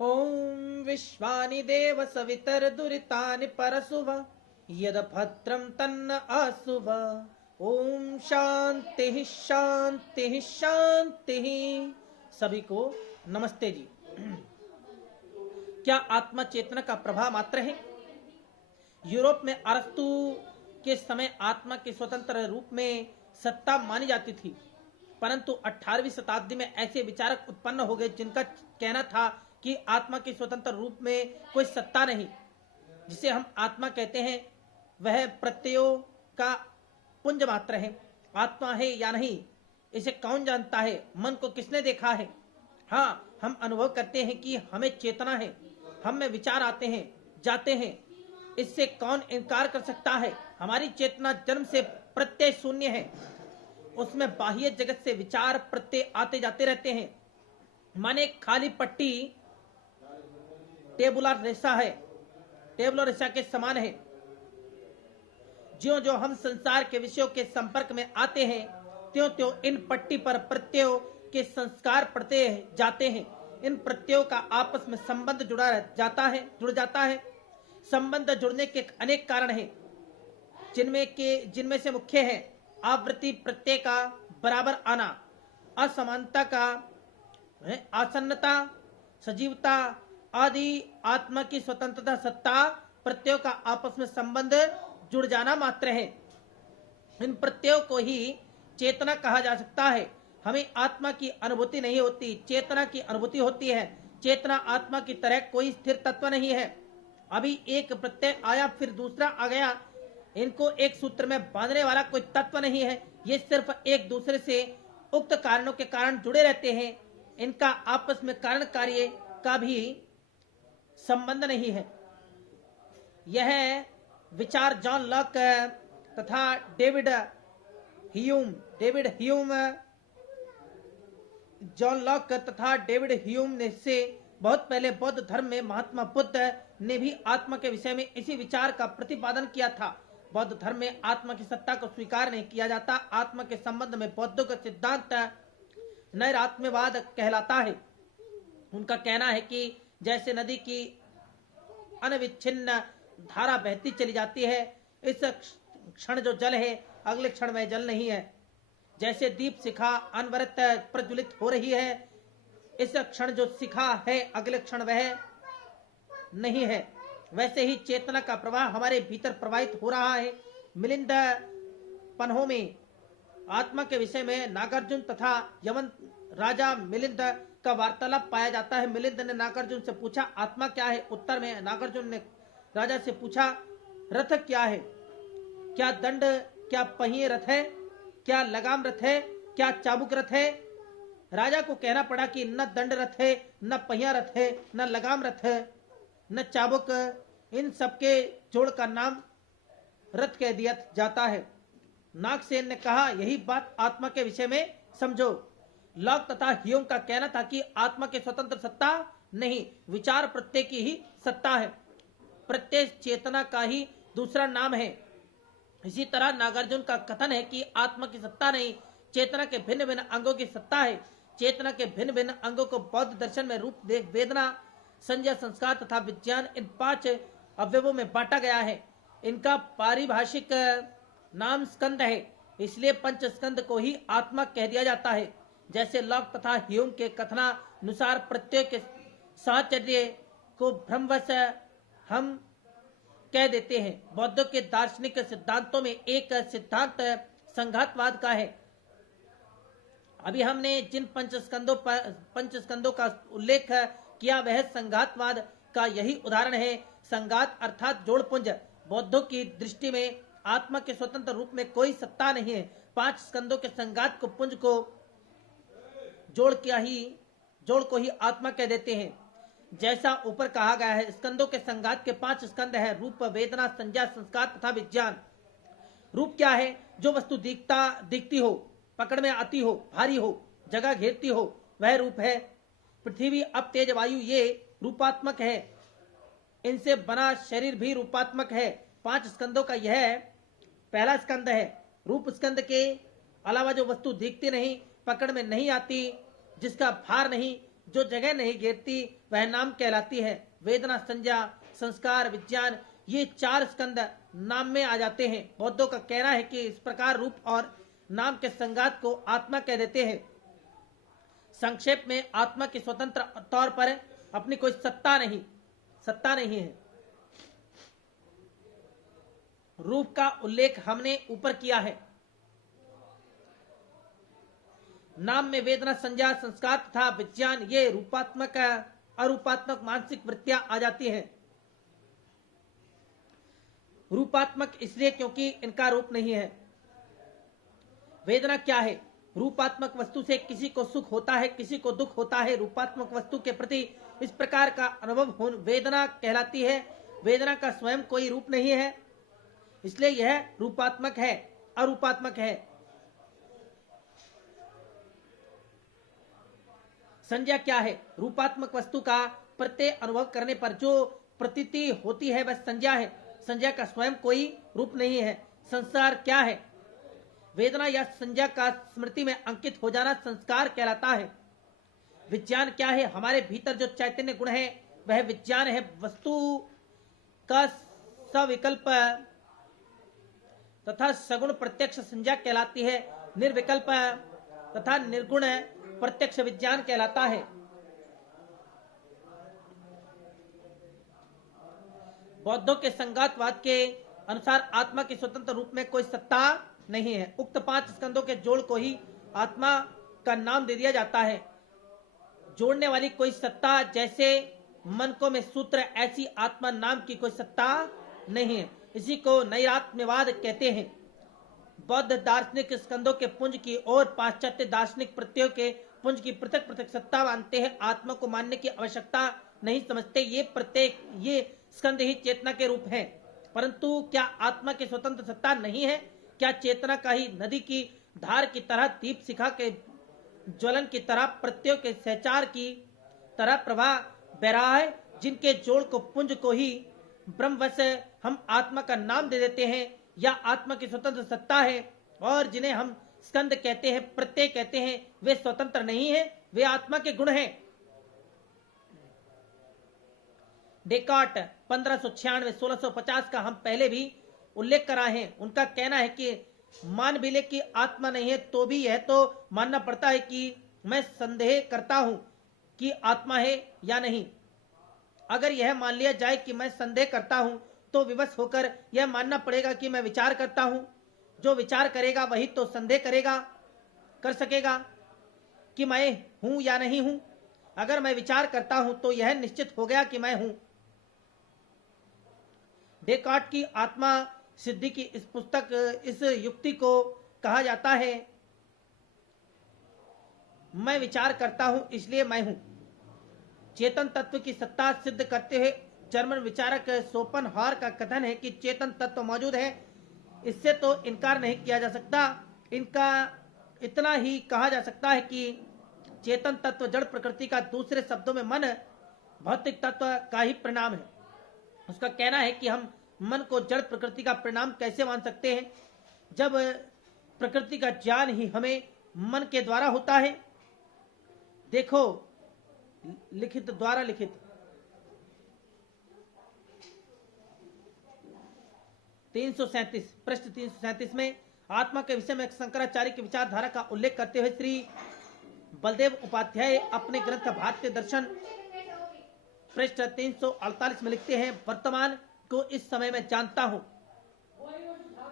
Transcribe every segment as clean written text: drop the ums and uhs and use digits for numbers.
ॐ विश्वानि देव सवितर्दुरितानि परशुव यद भद्रं तन्न आसुव। ओम शांति शांति शांति। सभी को नमस्ते जी। क्या आत्मा चेतना का प्रभाव मात्र है? यूरोप में अरस्तु के समय आत्मा के स्वतंत्र रूप में सत्ता मानी जाती थी, परंतु 18वीं शताब्दी में ऐसे विचारक उत्पन्न हो गए जिनका कहना था कि आत्मा के स्वतंत्र रूप में कोई सत्ता नहीं। जिसे हम आत्मा कहते हैं वह प्रत्ययों का पुंज मात्र है। आत्मा है या नहीं इसे कौन जानता है? मन को किसने देखा है? हाँ, हम अनुभव करते हैं कि हमें चेतना है, हम में विचार आते हैं जाते हैं। इससे कौन इनकार कर सकता है? हमारी चेतना जन्म से प्रत्यय शून्य है, उसमें बाह्य जगत से विचार प्रत्यय आते जाते रहते हैं। माने खाली पट्टी टेबुलर रेशा है, टेबुलर रेशा के समान है। ज्यों ज्यों हम संसार के विषयों के संपर्क में आते हैं त्यों त्यों इन पट्टी पर प्रत्ययों के संस्कार पड़ते जाते हैं। इन प्रत्ययों का आपस में संबंध जुड़ जाता है। संबंध जुड़ने के अनेक कारण हैं, जिनमें से मुख्य है आवृत्ति प्रत्यय का बराबर आना, असमानता का आसन्नता, सजीवता आदि। आत्मा की स्वतंत्रता, सत्ता, प्रत्ययों का आपस में संबंध जुड़ जाना मात्र है। इन प्रत्ययों को ही चेतना कहा जा सकता है। हमें आत्मा की अनुभूति नहीं होती, चेतना की अनुभूति होती है। चेतना आत्मा की तरह कोई स्थिर तत्व नहीं है। अभी एक प्रत्यय आया फिर दूसरा आ गया, इनको एक सूत्र में बांधने वाला कोई तत्व नहीं है। ये सिर्फ एक दूसरे से उक्त कारणों के कारण जुड़े रहते हैं। इनका आपस में कारण कार्य का भी संबंध नहीं है। यह विचार जॉन लॉक तथा डेविड ह्यूम ने से बहुत पहले बौद्ध धर्म में महात्मा बुद्ध ने भी आत्मा के विषय में इसी विचार का प्रतिपादन किया था। बौद्ध धर्म में आत्मा की सत्ता को स्वीकार नहीं किया जाता। आत्मा के संबंध में बौद्धों का सिद्धांत नैरात्म्यवाद कहलाता है। उनका कहना है कि जैसे नदी की अनविच्छिन्न धारा बहती चली जाती है, इस क्षण जो जल है अगले क्षण में जल नहीं है। जैसे दीप शिखा अनवरत प्रज्वलित हो रही है, इस क्षण जो शिखा है अगले क्षण वह नहीं है, वैसे ही चेतना का प्रवाह हमारे भीतर प्रवाहित हो रहा है। मिलिंद पन्हों में आत्मा के विषय में नागार्जुन तथा यवन राजा मिलिंद का वार्तालाप पाया जाता है। मिलिंद ने नागार्जुन से पूछा, आत्मा क्या है? उत्तर में नागार्जुन ने राजा से पूछा, रथ क्या है? क्या दंड, क्या पहिए रथ है? क्या लगाम रथ है? क्या चाबुक रथ है? राजा को कहना पड़ा कि न दंड रथ है, न पहिया रथ है, न लगाम रथ है, न चाबुक। इन सबके जोड़ का नाम रथ कह दिया जाता है। नागसेन ने कहा, यही बात आत्मा के विषय में समझो। लॉक तथा ह्यूम का कहना था कि आत्मा के स्वतंत्र सत्ता नहीं, विचार प्रत्यय की ही सत्ता है। प्रत्यय चेतना का ही दूसरा नाम है। इसी तरह नागार्जुन का कथन है कि आत्मा की सत्ता नहीं, चेतना के भिन्न भिन्न अंगों की सत्ता है। चेतना के भिन्न भिन्न अंगों को बौद्ध दर्शन में रूप, वेदना, संज्ञा, संस्कार तथा विज्ञान इन 5 अवयवों में बांटा गया है। इनका पारिभाषिक नाम स्कंद है, इसलिए पंच स्कंद को ही आत्मा कह दिया जाता है। जैसे लॉक तथा ह्यूम के कथनानुसार प्रत्यय के साहचर्य को भ्रमवश हम कह देते हैं। बौद्धों के दार्शनिक सिद्धांतों में एक सिद्धांत संघातवाद का है। अभी हमने जिन पंचस्कंदों का उल्लेख किया वह संघातवाद का यही उदाहरण है। संघात अर्थात जोड़पुंज। बौद्धों की दृष्टि में आत्मा के स्वतंत्र रूप में कोई सत्ता नहीं है। 5 स्कंदों के संघात को पुंज को जोड़ को ही आत्मा कह देते हैं। जैसा ऊपर कहा गया है, स्कंदों के संघात के 5 स्कंद है, रूप, वेदना, संज्ञा, संस्कार तथा विज्ञान। रूप क्या है? जो वस्तु दिखती हो, पकड़ में आती हो, भारी हो, जगह घेरती हो, वह रूप है। पृथ्वी, अब तेज, वायु ये रूपात्मक है। इनसे बना शरीर भी रूपात्मक है। 5 स्कंदों का यह पहला स्कंद है। रूप स्कंद के अलावा जो वस्तु दिखती नहीं, पकड़ में नहीं आती, जिसका भार नहीं, जो जगह नहीं घेरती वह नाम कहलाती है। वेदना, संज्ञा, संस्कार, विज्ञान, ये 4 स्कंद नाम में आ जाते हैं। बौद्धों का कहना है कि इस प्रकार रूप और नाम के संघात को आत्मा कह देते हैं। संक्षेप में आत्मा की स्वतंत्र तौर पर अपनी कोई सत्ता नहीं है। रूप का उल्लेख हमने ऊपर किया है। नाम में वेदना, संज्ञा, संस्कार तथा विज्ञान, ये रूपात्मक अरूपात्मक मानसिक वृत्तियां आ जाती हैं। रूपात्मक इसलिए क्योंकि इनका रूप नहीं है। वेदना क्या है? रूपात्मक वस्तु से किसी को सुख होता है, किसी को दुख होता है। रूपात्मक वस्तु के प्रति इस प्रकार का अनुभव हो वेदना कहलाती है। वेदना का स्वयं कोई रूप नहीं है, इसलिए यह रूपात्मक है, अरूपात्मक है। संज्ञा क्या है? रूपात्मक वस्तु का प्रत्यय अनुभव करने पर जो प्रतीति होती है वह संज्ञा है। संज्ञा का स्वयं कोई रूप नहीं है। संस्कार क्या है? वेदना या संज्ञा का स्मृति में अंकित हो जाना संस्कार कहलाता है। विज्ञान क्या है? हमारे भीतर जो चैतन्य गुण है वह विज्ञान है। वस्तु का सविकल्प तथा सगुण प्रत्यक्ष संज्ञा कहलाती है। निर्विकल्प तथा निर्गुण प्रत्यक्ष विज्ञान कहलाता है। बौद्धों के संघातवाद के अनुसार आत्मा के स्वतंत्र रूप में कोई सत्ता नहीं है। उक्त 5 स्कंदों के जोड़ को ही आत्मा का नाम दे दिया जाता है। जोड़ने वाली कोई सत्ता, जैसे मनकों में सूत्र, ऐसी आत्मा नाम की कोई सत्ता नहीं है। इसी को नैरात्म्यवाद कहते हैं। बौद्ध दार्शनिक स्कंदों के पुंज की और पाश्चात्य दार्शनिक प्रत्ययों के पुंज की पृथक पृथक सत्ता मानते हैं। आत्मा को मानने की आवश्यकता नहीं समझते। ये स्कंद ही चेतना के रूप हैं। परंतु क्या आत्मा की स्वतंत्र सत्ता नहीं है? क्या चेतना का ही नदी की धार की तरह, दीप शिखा के ज्वलन की तरह, प्रत्ययों के सहचार की तरह प्रवाह बह रहा है, जिनके जोड़ को पुंज को ही ब्रह्मवश हम आत्मा का नाम दे देते हैं? या आत्मा की स्वतंत्र सत्ता है और जिन्हें हम स्कंद कहते हैं, प्रत्यय कहते हैं, वे स्वतंत्र नहीं है, वे आत्मा के गुण हैं। डेकार्ट 1596-1650 का हम पहले भी उल्लेख करा है। उनका कहना है कि मान भी ले कि आत्मा नहीं है तो भी यह तो मानना पड़ता है कि मैं संदेह करता हूं कि आत्मा है या नहीं। अगर यह मान लिया जाए कि मैं संदेह करता हूं तो विवश होकर यह मानना पड़ेगा कि मैं विचार करता हूं। जो विचार करेगा वही तो संदेह कर सकेगा कि मैं हूं या नहीं हूं। अगर मैं विचार करता हूं तो यह निश्चित हो गया कि मैं हूं। डेकार्ट की आत्मा सिद्धि की इस पुस्तक, इस युक्ति को कहा जाता है मैं विचार करता हूं इसलिए मैं हूं। चेतन तत्व की सत्ता सिद्ध करते हुए जर्मन विचारक शोपेनहावर का कथन है कि चेतन तत्व मौजूद है, इससे तो इनकार नहीं किया जा सकता। इनका इतना ही कहा जा सकता है कि चेतन तत्व जड़ प्रकृति का, दूसरे शब्दों में मन भौतिक तत्व का ही परिणाम है। उसका कहना है कि हम मन को जड़ प्रकृति का परिणाम कैसे मान सकते हैं, जब प्रकृति का ज्ञान ही हमें मन के द्वारा होता है। देखो द्वारा लिखित 337 पृष्ठ 337 में आत्मा के विषय में शंकराचार्य की विचारधारा का उल्लेख करते हुए श्री बलदेव उपाध्याय अपने ग्रंथ भारतीय दर्शन पृष्ठ 348 में लिखते हैं, वर्तमान को इस समय में जानता हूं,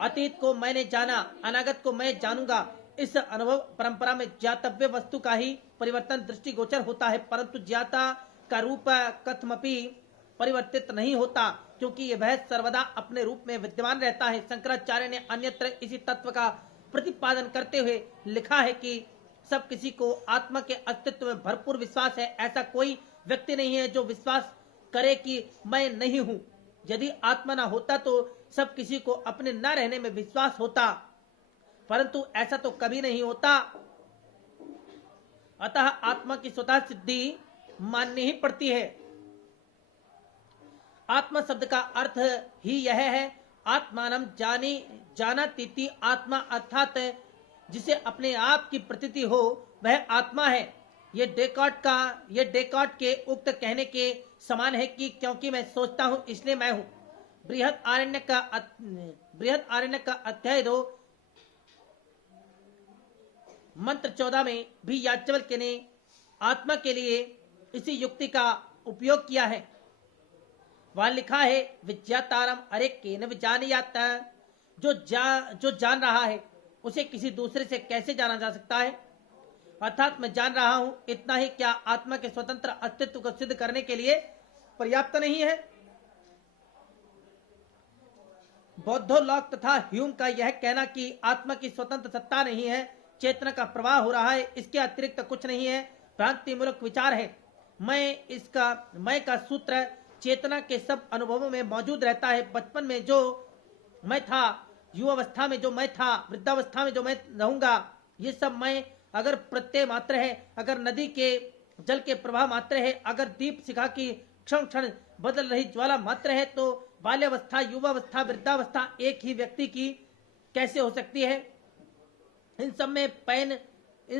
अतीत को मैंने जाना, अनागत को मैं जानूंगा। इस अनुभव परंपरा में ज्ञातव्य वस्तु का ही परिवर्तन दृष्टिगोचर होता है, परंतु ज्ञाता का रूप कथमपि परिवर्तित नहीं होता, क्योंकि वह सर्वदा अपने रूप में विद्यमान रहता है। शंकराचार्य ने अन्यत्र इसी तत्व का प्रतिपादन करते हुए लिखा है कि सब किसी को आत्मा के अस्तित्व में भरपूर विश्वास है। ऐसा कोई व्यक्ति नहीं है जो विश्वास करे कि मैं नहीं हूं। यदि आत्मा न होता तो सब किसी को अपने न रहने में विश्वास होता, परंतु ऐसा तो कभी नहीं होता। अतः आत्मा की स्वतः सिद्धि माननी ही पड़ती है। आत्मा शब्द का अर्थ ही यह है, आत्मानम जानातीति आत्मा, अर्थात जिसे अपने आप की प्रतीति हो वह आत्मा है। ये डेकार्ट के उक्त कहने के समान है कि क्योंकि मैं सोचता हूं इसलिए मैं हूं। बृहद आरण्य का अध्याय 2 मंत्र 14 में भी याज्ञवल्क्य ने आत्मा के लिए इसी युक्ति का उपयोग किया है। वहां लिखा है विज्ञातारम अरे केन विजानीयात, जो जान रहा है उसे किसी दूसरे से कैसे जाना जा सकता है। अर्थात मैं जान रहा हूं इतना ही क्या आत्मा के स्वतंत्र अस्तित्व को सिद्ध करने के लिए पर्याप्त नहीं है। बौद्धोलॉग तथा ह्यूम का यह कहना कि आत्मा की स्वतंत्र सत्ता नहीं है, चेतना का प्रवाह हो रहा है, इसके अतिरिक्त कुछ नहीं है, भ्रांति मूलक विचार है। मैं का सूत्र चेतना के सब अनुभवों में मौजूद रहता है। बचपन में जो मैं था, युवावस्था में जो मैं था, वृद्धावस्था में जो मैं रहूंगा, ये सब मैं अगर प्रत्यय मात्र है, अगर नदी के जल के प्रवाह मात्र है, अगर दीप शिखा की क्षण क्षण बदल रही ज्वाला मात्र है, तो बाल्यावस्था, युवावस्था, वृद्धावस्था एक ही व्यक्ति की कैसे हो सकती है। इन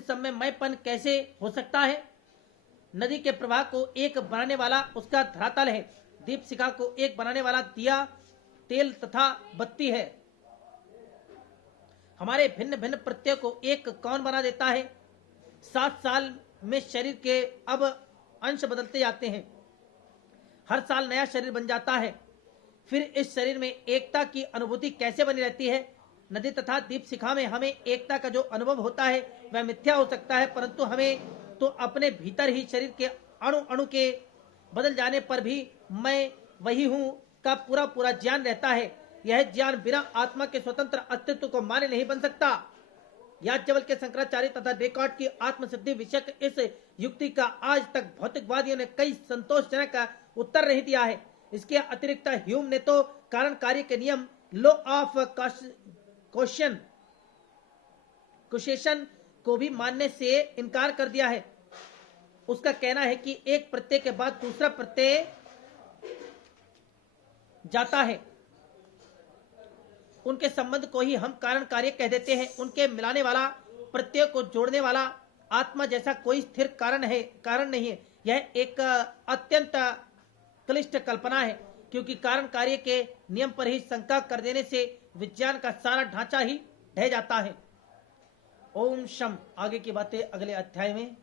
सब में मैंपन कैसे हो सकता है। नदी के प्रवाह को एक बनाने वाला उसका धरातल है, दीप शिखा को एक बनाने वाला दिया, तेल तथा बत्ती है। हमारे भिन्न भिन्न प्रत्यय को एक कौन बना देता है। 7 साल में शरीर के अब अंश बदलते जाते हैं, हर साल नया शरीर बन जाता है। फिर इस शरीर में एकता की अनुभूति कैसे बनी रहती है। नदी तथा दीप शिखा में हमें एकता का जो अनुभव होता है वह मिथ्या हो सकता है, परंतु हमें तो अपने भीतर ही शरीर के अणु अणु के बदल जाने पर भी मैं वही हूं का पूरा पूरा ज्ञान रहता है। यह ज्ञान बिना आत्मा के स्वतंत्र अस्तित्व को माने नहीं बन सकता। याज्ञवल्क्य, शंकराचार्य तथा डेकार्ट की आत्मसिद्धि विषयक इस युक्ति का आज तक भौतिकवादियों ने कई संतोषजनक उत्तर नहीं दिया है। इसके अतिरिक्त ह्यूम ने तो कारण कार्य के नियम, लॉ ऑफ कॉसेशन को भी मानने से इनकार कर दिया है। उसका कहना है कि एक प्रत्यय के बाद दूसरा प्रत्यय जाता है, उनके संबंध को ही हम कारण कार्य कह देते हैं। उनके मिलाने वाला, प्रत्यय को जोड़ने वाला आत्मा जैसा कोई स्थिर कारण नहीं है। यह एक अत्यंत क्लिष्ट कल्पना है, क्योंकि कारण कार्य के नियम पर ही शंका कर देने से विज्ञान का सारा ढांचा ही ढह जाता है। ओम शम। आगे की बातें अगले अध्याय में।